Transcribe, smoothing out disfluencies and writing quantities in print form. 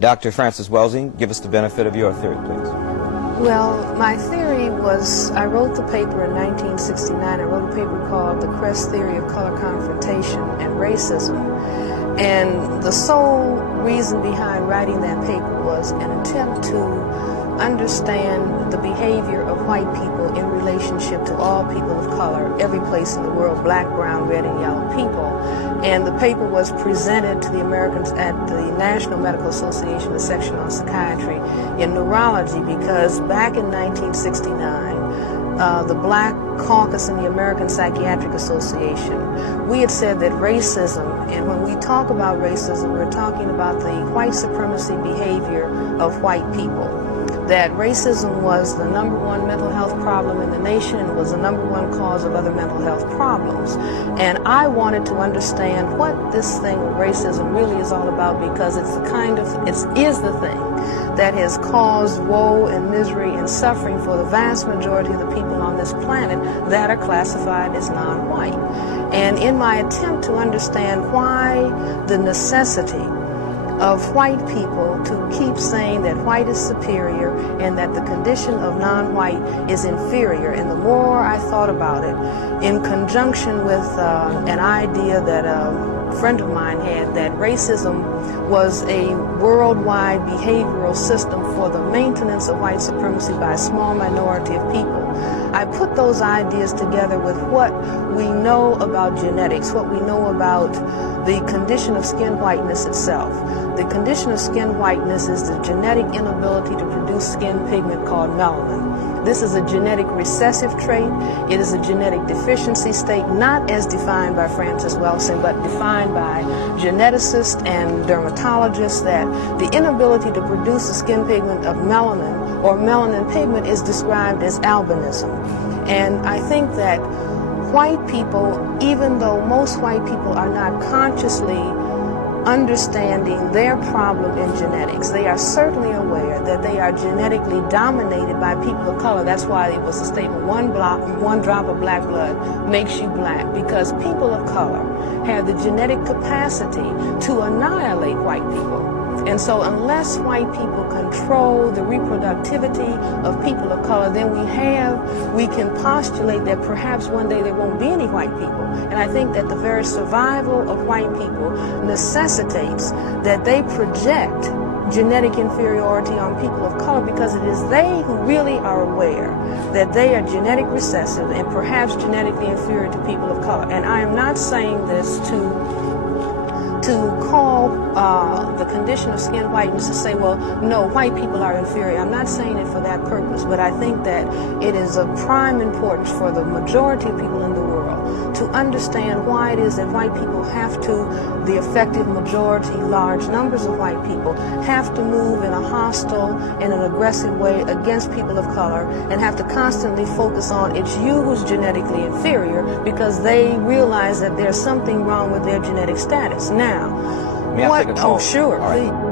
Dr. Cress Welsing, give us the benefit of your theory, please. Well, my theory was, I wrote the paper in 1969. I wrote a paper called The Cress Theory of Color Confrontation and Racism. And the sole reason behind writing that paper was an attempt to understand the behavior of white people in relationship to all people of color, every place in the world, black, brown, red, and yellow people. And the paper was presented to the Americans at the National Medical Association, the section on psychiatry in neurology, because back in 1969, the Black Caucus in the American Psychiatric Association, we had said that racism, and when we talk about racism, we're talking about the white supremacy behavior of white people. That racism was the #1 mental health problem in the nation and was the #1 cause of other mental health problems. And I wanted to understand what this thing of racism really is all about, because it's the the thing that has caused woe and misery and suffering for the vast majority of the people on this planet that are classified as non-white. And in my attempt to understand why the necessity of white people to keep saying that white is superior and that the condition of non-white is inferior, and the more I thought about it, in conjunction with an idea that a friend of mine had, that racism was a worldwide behavioral system for the maintenance of white supremacy by a small minority of people, I put those ideas together with what we know about genetics, what we know about the condition of skin whiteness itself. The condition of skin whiteness is the genetic inability to produce skin pigment called melanin. This is a genetic recessive trait. It is a genetic deficiency state, not as defined by Cress Welsing, but defined by geneticists and dermatologists, that the inability to produce the skin pigment of melanin or melanin pigment is described as albinism. And I think that white people, even though most white people are not consciously understanding their problem in genetics, they are certainly aware that they are genetically dominated by people of color. That's why it was a statement, one drop of black blood makes you black, because people of color have the genetic capacity to annihilate white people. And so unless white people control the reproductivity of people of color, then we can postulate that perhaps one day there won't be any white people. And I think that the very survival of white people necessitates that they project genetic inferiority on people of color, because it is they who really are aware that they are genetic recessive and perhaps genetically inferior to people of color. And I am not saying this to call the condition of skin whiteness to say, well, no, white people are inferior. I'm not saying it for that purpose, but I think that it is of prime importance for the majority of people in the world to understand why it is that white people have to, the effective majority, large numbers of white people, have to move in a hostile and an aggressive way against people of color, and have to constantly focus on it's you who's genetically inferior, because they realize that there's something wrong with their genetic status. Now, may I take a call? Oh, sure. All right. Please.